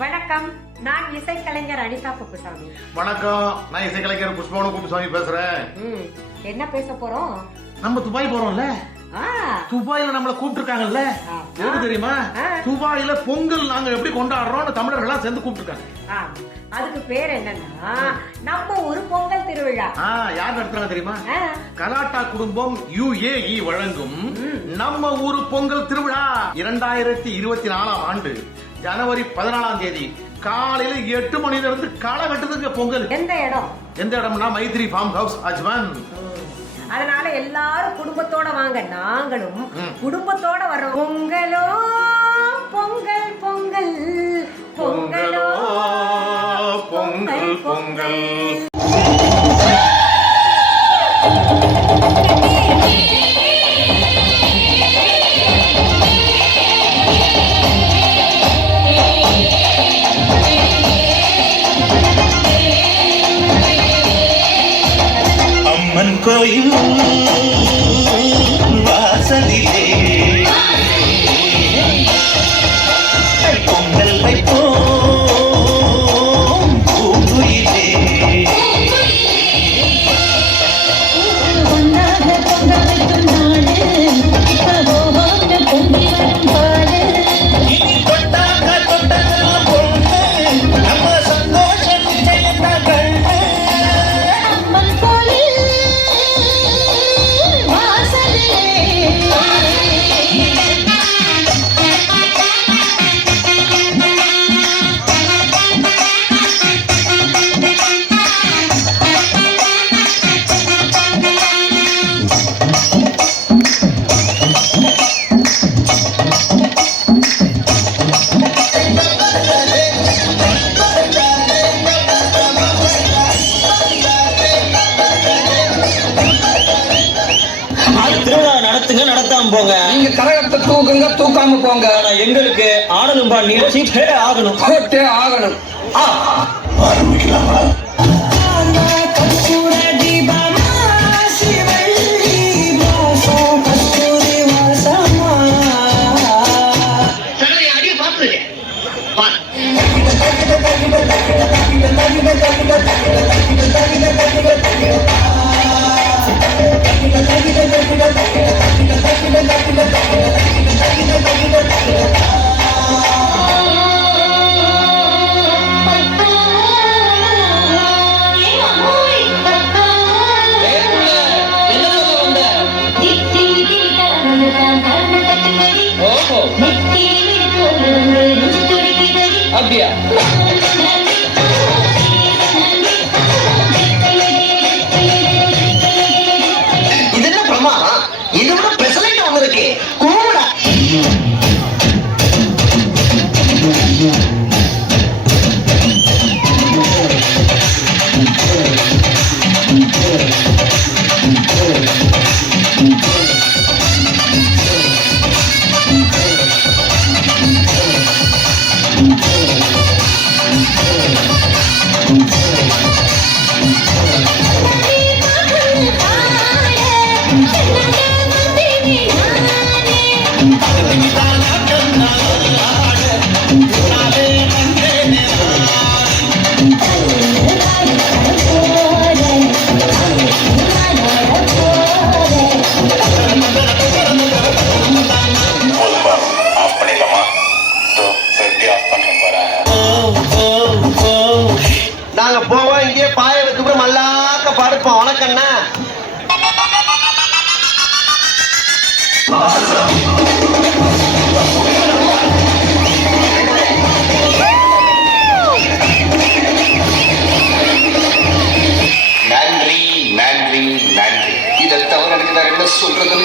வணக்கம், நான் இசைக்கலைஞர் அனிதா குப்புசாமி. வணக்கம், நான் இசைக்கலைஞர் புஷ்பவன குப்புசாமி பேசுறேன். என்ன பேச போறோம்? நம்ம துபாய் போறோம்ல, துபாயில நம்மள கூப்பிட்டுருக்காங்கல்ல, எது தெரியுமா? துபாயில பொங்கல் நாங்க எப்படி கொண்டாடுறோம் தமிழர்கள் எல்லாம் சேர்ந்து கூப்பிட்டுருக்காங்க. அதுக்கு பேர் என்னன்னா நம்ம ஒரு பொங்கல் திருவிழா. யார் நடத்துறாங்க தெரியுமா? கலாட்டா குடும்பம் UAE வழங்கும் நம்ம ஊரு பொங்கல் திருவிழா 2024 ஆண்டு ஜனவரி 14ஆம் தேதி காலையில 8 மணில இருந்து களை வெட்டுதுங்க பொங்கல். எந்த இடம்னா மைத்ரி ஃபார்ம் ஹவுஸ் அஜ்மான். அதனால எல்லாரும் குடும்பத்தோட வாங்க, நாங்களும் குடும்பத்தோட வர்றோம். பொங்கலோ பொங்கல் பொங்கல் பொங்கலோ பொங்கல் பொங்கல். அம்மன் கோயில் வாசலிலே பொங்கல் வைப்போம் பூங்குயிலே. இனி தொட்டாக தொட்டதெல்லாம் பொண்ணு, நம்ம சந்தோஷம் நிச்சயத்தான் கண்ணு. நடத்தாம போங்க. நீங்க கரகத்தை தூக்குங்க, தூக்காம போங்க. எங்களுக்கு ஆடலும் நிகழ்ச்சி ஆகணும், ஆகணும். ஆரம்பிக்கலாமா? அப்படியா? இது என்ன பிரமா? இது விட பிரசலைட் வந்திருக்கு கூட. நாங்க போவோம், இங்கே பாய வச்சு மல்லாக்க படுப்போம். வணக்கண்ணா. நன்றி நன்றி நன்றி. இதை தவிர எனக்கு வேற என்ன சொல்றது?